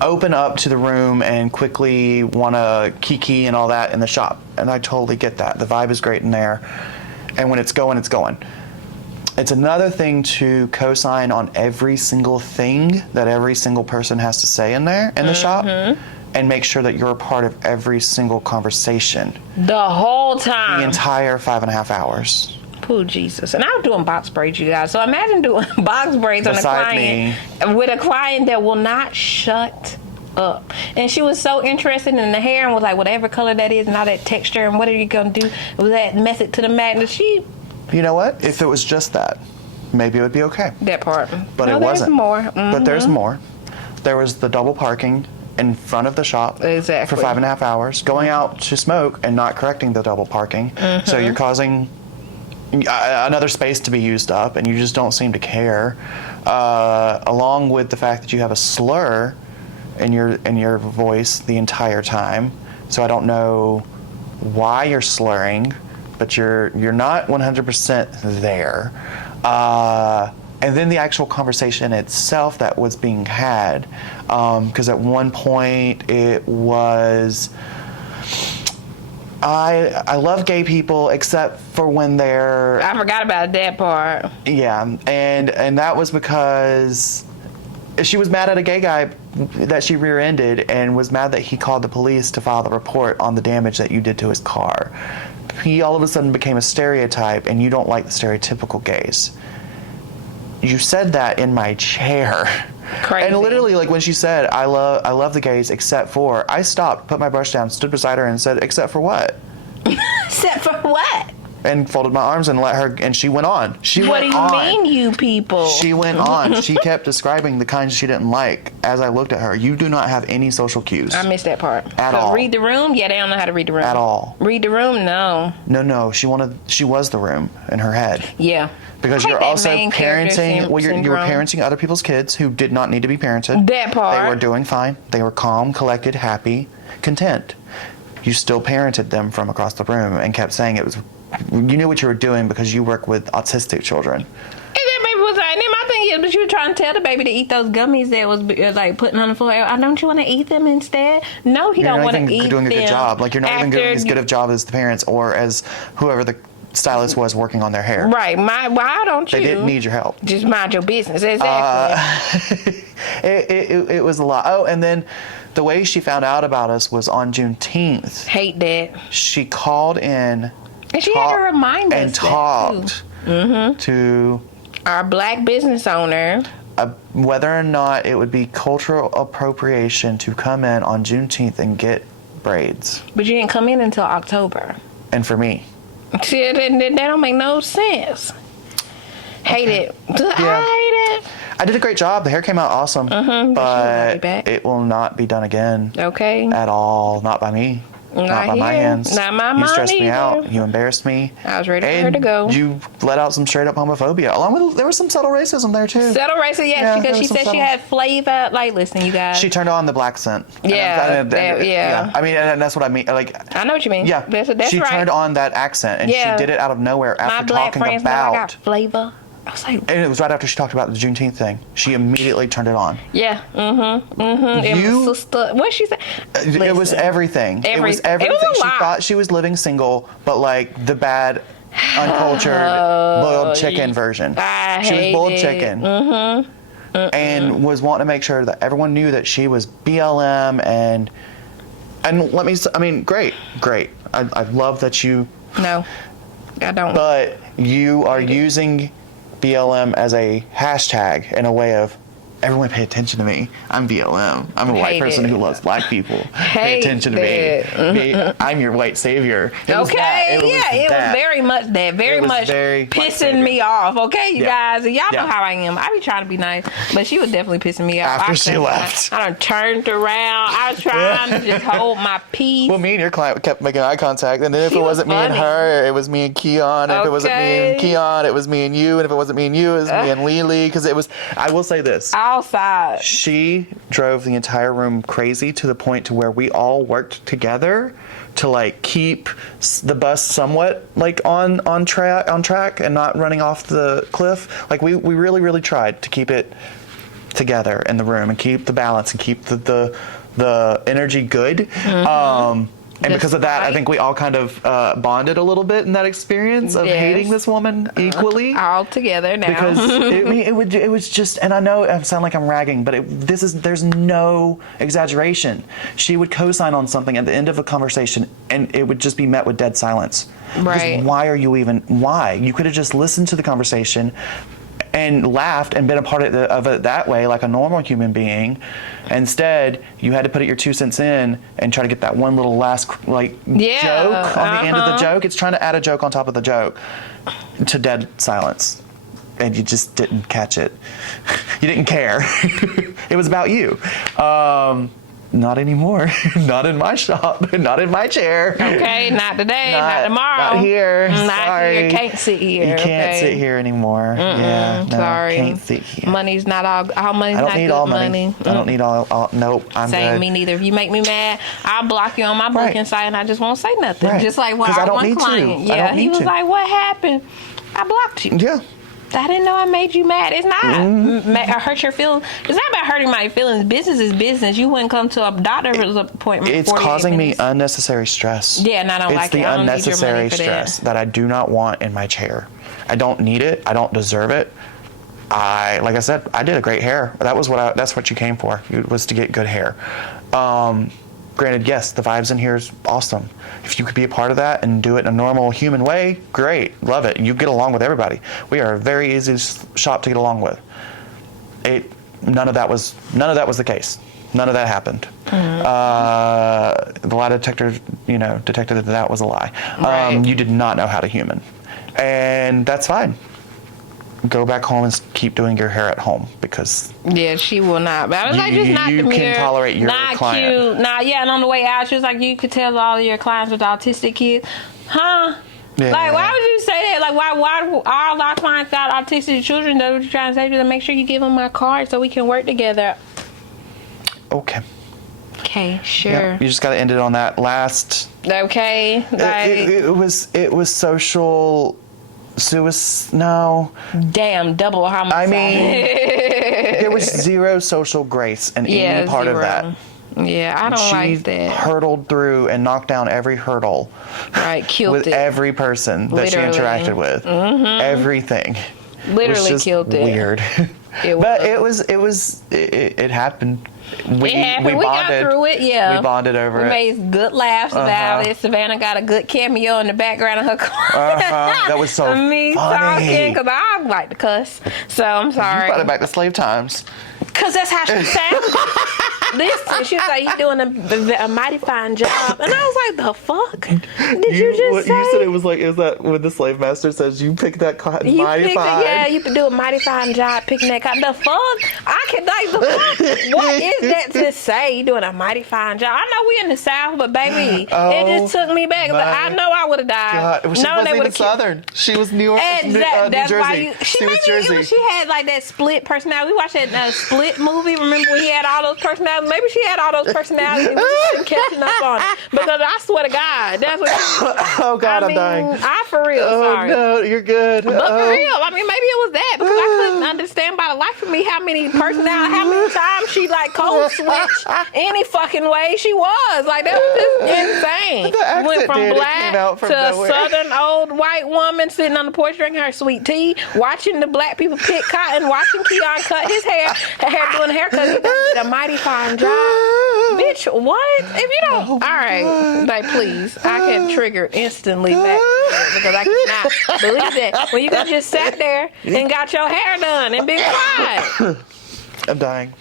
open up to the room and quickly want to kiki and all that in the shop, and I totally get that. The vibe is great in there, and when it's going, it's going. It's another thing to co-sign on every single thing that every single person has to say in there in the shop, and make sure that you're a part of every single conversation The whole the time. entire 5.5 hours. Oh, Jesus. And I was doing box braids, you guys. So imagine doing box braids on a Beside client with a client that will not shut up. And she was so interested in the hair and was like, whatever color that is and all that texture and what are you going to do with that method to the magnet? She, You know what? If it was just that, maybe it would be okay. that part. But no, it wasn't. There's more. But there's more. There was the double parking in front of the shop Exactly. for 5.5 hours, going out to smoke and not correcting the double parking. So you're causing another space to be used up, and you just don't seem to care. Along with the fact that you have a slur in your voice the entire time. So I don't know why you're slurring, but you're not 100% there. And then the actual conversation itself that was being had, because at one point it was, I love gay people except for when they're, I forgot about that part. yeah, and that was because she was mad at a gay guy that she rear-ended and was mad that he called the police to file the report on the damage that you did to his car. He all of a sudden became a stereotype, and you don't like the stereotypical gays. You said that in my chair. Crazy. And literally, like when she said, I love the gays except for, I stopped, put my brush down, stood beside her and said, except for what? Except for what? And folded my arms and let her, and she went on. What do you mean, you people? She went on. She kept describing the kinds she didn't like as I looked at her. You do not have any social cues. I missed that part. At 'Cause all. Read the room? Yeah, they don't know how to read the room. At all. Read the room? No. No, she was the room in her head. Yeah. Because I hate you're that also main character parenting, you were syndrome. parenting other people's kids who did not need to be parented. That part. They were doing fine. They were calm, collected, happy, content. You still parented them from across the room and kept saying it was, you knew what you were doing because you work with autistic children. And that baby was like, and then my thing is, but you were trying to tell the baby to eat those gummies that was like putting on the floor. Don't you want to eat them instead? No, he You're don't not want to even eat doing a them. good job. Like you're not even doing after as good of a job as the parents or as whoever the stylist was working on their hair. Right. Why don't you? They didn't need your help. Just mind your business. Exactly. It was a lot. Oh, and then the way she found out about us was on Juneteenth. Hate that. She called in And she had to remind us and that, talked to Our black business owner. whether or not it would be cultural appropriation to come in on Juneteenth and get braids. But you didn't come in until October. And for me. See, that don't make no sense. Hate it. I hate it. I did a great job. The hair came out awesome. but she will not be But back. it will not be done again Okay. at all. Not by me. Not by my here. hands. Not my You mom stressed me either. out. You embarrassed me. I was ready for her And to go. you let out some straight up homophobia. Along with, there was some subtle racism there too. Settle racist, yes, Yeah, because there she was some said she subtle- had flavor. Like, listen, you guys. She turned on the black scent. Yeah, And yeah. I mean, and that's what I mean. Like, I know what you mean. yeah. That's she right. turned on that accent, and Yeah. she did it out of nowhere My after black talking friends know I got about. flavor. I was like, And it was right after she talked about the Juneteenth thing. She immediately turned it on. yeah, And You- my sister, what she said? It was everything. It was everything. It was a She lot. thought she was living single, but like the bad, uncultured, boiled chicken version. I She was hate boiled it. chicken. And was wanting to make sure that everyone knew that she was BLM and let me, I mean, great. I love that you. No, I don't. But you are using BLM as a hashtag in a way of everyone pay attention to me. I'm BLM. I'm a white person who loves black people. Pay attention to me. I'm your white savior. It was very much that. Very much pissing me off. Okay, you guys. Y'all know how I am. I be trying to be nice, but she was definitely pissing me off. After she left. I done turned around. I was trying to just hold my peace. Well, me and your client kept making eye contact, and then if it wasn't me and her, it was me and Keon. And if it wasn't me and Keon, it was me and you. And if it wasn't me and you, it was me and Lily. Because it was, I will say this. Outside. She drove the entire room crazy to the point to where we all worked together to like keep the bus somewhat like on track and not running off the cliff. Like we really tried to keep it together in the room and keep the balance and keep the energy good. And because of that, I think we all kind of bonded a little bit in that experience of hating this woman equally. All together now. Because it was just, and I know I sound like I'm ragging, but there's no exaggeration. She would co-sign on something at the end of a conversation, and it would just be met with dead silence. Right. Because why? You could have just listened to the conversation and laughed and been a part of it that way, like a normal human being. Instead, you had to put your 2 cents in and try to get that one little last joke on the end of the joke. It's trying to add a joke on top of the joke to dead silence. And you just didn't catch it. You didn't care. It was about you. Not anymore. Not in my shop. Not in my chair. Okay, not today. Not tomorrow. Not here. Not Sorry. here. Can't sit here. You can't sit here anymore. Yeah. No, sorry. Can't sit here. Money's not all money's I don't not need good all money. I don't need all. Nope. I'm Same, good. me neither. If you make me mad, I'll block you on my booking site and I just won't say nothing. Right. Just like when I don't one need client. to. Yeah, he was like, "What happened?" I blocked you. Yeah. I didn't know I made you mad. It's not hurt your feelings. It's not about hurting my feelings. Business is business. You wouldn't come to a doctor's appointment. It's causing me unnecessary stress. Yeah, and I don't like it. It's the unnecessary stress that I do not want in my chair. I don't need it. I don't deserve it. Like I said, I did a great hair. That's what you came for. It was to get good hair. Granted, yes, the vibes in here is awesome. If you could be a part of that and do it in a normal human way, great, love it. You get along with everybody. We are a very easy shop to get along with. None of that was the case. None of that happened. The lie detector, detected that was a lie. Right. You did not know how to human, and that's fine. Go back home and keep doing your hair at home because she will not. But I was like, just not the mirror. You can tolerate your not client. Cute. And on the way out, she was like, you could tell all your clients with autistic kids, huh? Yeah. Like, why would you say that? Like, why all our clients got autistic children? That's what you're trying to say to them. Make sure you give them my card so we can work together. Okay. Okay, sure. Yep. You just got to end it on that last. Okay. Like, it was social. No. Damn, double homicide. I mean, there was zero social grace in any part of that. Yeah, I don't like that. She hurdled through and knocked down every hurdle. Right, killed with it. every person that she interacted with. Everything. Literally killed it. Weird. But it happened. We happened. We got through it. Yeah, we bonded over it. We made good laughs about it. Savannah got a good cameo in the background of her car. That was so me funny. talking because I like to cuss. So I'm sorry. You brought it back to slave times. Because that's how she sounded. Listen, she was like, "You're doing a mighty fine job," and I was like, "The fuck did you just say?" You said it was that when the slave master says you pick that cotton mighty fine. Yeah, you could do a mighty fine job picking that cotton. The fuck? I can like the fuck. What is that to say? You doing a mighty fine job? I know we in the South, but baby, it just took me back. But I know I would have died. God. She wasn't even Southern. She was New York. Exactly. That's Jersey. why she was Jersey. She had like that split personality. We watched that Split movie. Remember when he had all those personalities? Maybe she had all those personalities. We just been catching up on it. Because I swear to God, that's what. Oh God, I'm dying. I for real. Sorry. No, you're good. But for real, I mean, maybe it was that because I couldn't understand by the life of me how many personalities, how many times she like code switched any fucking way she was. Like that was just insane. Went from black to a southern old white woman sitting on the porch drinking her sweet tea, watching the black people pick cotton, watching Keon cut his hair doing a haircut. He did a mighty fine on job. Bitch, what? If you don't, all right, like please, I can trigger instantly back because I cannot believe that when you could just sat there and got your hair done and been quiet. I'm dying.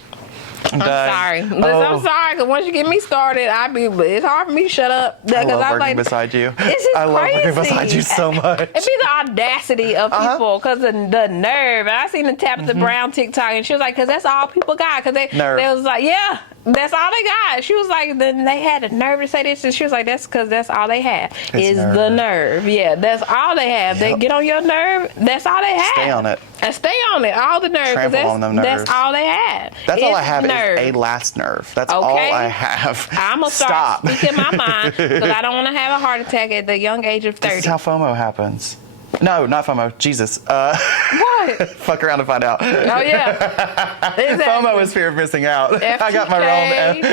I'm sorry. Listen, I'm sorry, because once you get me started, it's hard for me to shut up. I love working beside you. This is I love crazy. working beside you so much. It be the audacity of people, because the nerve. And I seen the Tabitha Brown TikTok, and she was like, because that's all people got. Because they was like, yeah, that's all they got. She was like, then they had the nerve to say this, and she was like, that's because that's all they have is the nerve. Yeah, that's all they have. They get on your nerve, that's all they have. Stay on it. And stay on it, all the nerve. Trample on them nerves. That's all they have. That's all I have nerve. is a last nerve. That's all I have. I'm going to start speaking my mind because I don't want to have a heart attack at the young age of 30. This is how FOMO happens. No, not FOMO. Jesus. What? Fuck around and find out. Oh, yeah. Exactly. FOMO is fear of missing out. F2K. I got my wrong.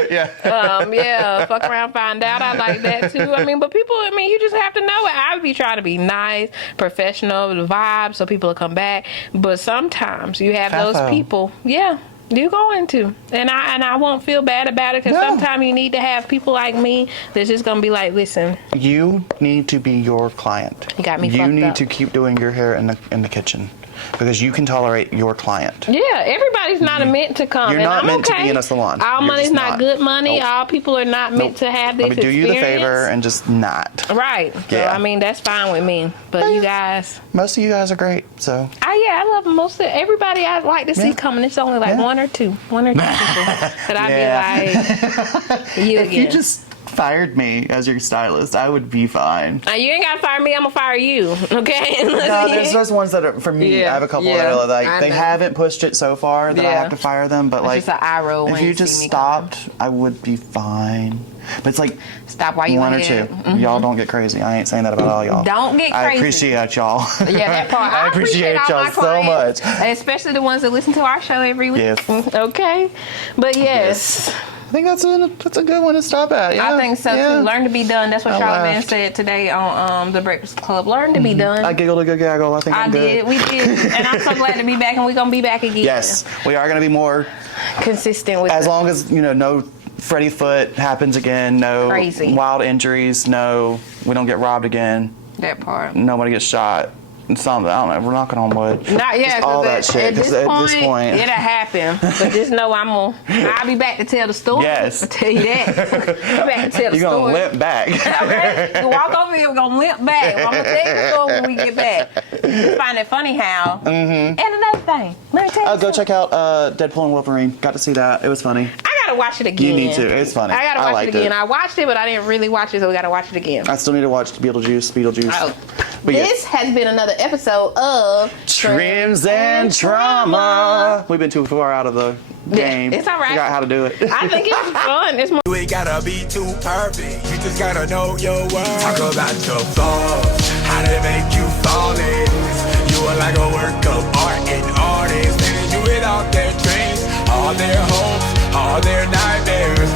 Yeah. Fuck around, find out. I like that too. I mean, but people, you just have to know it. I would be trying to be nice, professional, the vibe, so people will come back. But sometimes you have those people. Yeah. You're going to, and I won't feel bad about it because sometimes you need to have people like me that's just gonna be like, listen. You need to be your client. You got me. You need up. to keep doing your hair in the kitchen because you can tolerate your client. Yeah, everybody's not meant to come. You're not meant to be in a salon. All money's not good money. Nope. All people are not meant to have this experience. Do you the favor and just not. Right. Yeah. So that's fine with me. But you guys. Most of you guys are great. So. I love most of everybody I like to see coming. It's only like one or two people that I'd be like, you again. If you just fired me as your stylist, I would be fine. You ain't gotta fire me. I'm gonna fire you. Okay. No, there's those ones that are for me. I have a couple that are like they haven't pushed it so far that I have to fire them. But like, just an eye roll if you just stopped, I would be fine. But it's like stop while you one or two. Y'all don't get crazy. I ain't saying that about all y'all. Don't get crazy. I appreciate y'all. Yeah, that part. I appreciate y'all so much. Especially the ones that listen to our show every week. Yes. Okay. But yes. I think that's a good one to stop at. Yeah. I think so too. Learn to be done. That's what Charlamagne said today on the Breakfast Club. Learn to be done. I giggled a good gaggle. I think I'm good. We did. And I'm so glad to be back, and we're gonna be back again. Yes, we are gonna be more consistent with as long as no Freddy Foot happens again, no crazy wild injuries, no we don't get robbed again. That part. Nobody gets shot. Something, I don't know. We're knocking on wood. Not yet. All that shit. At this point, it'll happen. But just know I'll be back to tell the story. Yes. I'll tell you that. I'll be back to tell the story. You're gonna limp back. Okay. You walk over here, we're gonna limp back. I'm gonna tell you the story when we get back. Just find it funny how. And another thing, let me tell you. Go check out Deadpool and Wolverine. Got to see that. It was funny. I gotta watch it again. You need to. It's funny. I gotta watch it again. I watched it, but I didn't really watch it, so we gotta watch it again. I still need to watch Beetlejuice. Oh. This has been another episode of Trims and Trauma. We've been too far out of the game. It's all right. Figure out how to do it. I think it's fun. It's more. You ain't gotta be too perfect. You just gotta know your worth. Talk about your flaws, how they make you flawless. You are like a work of art and artists. They do it all their dreams, all their hopes, all their nightmares.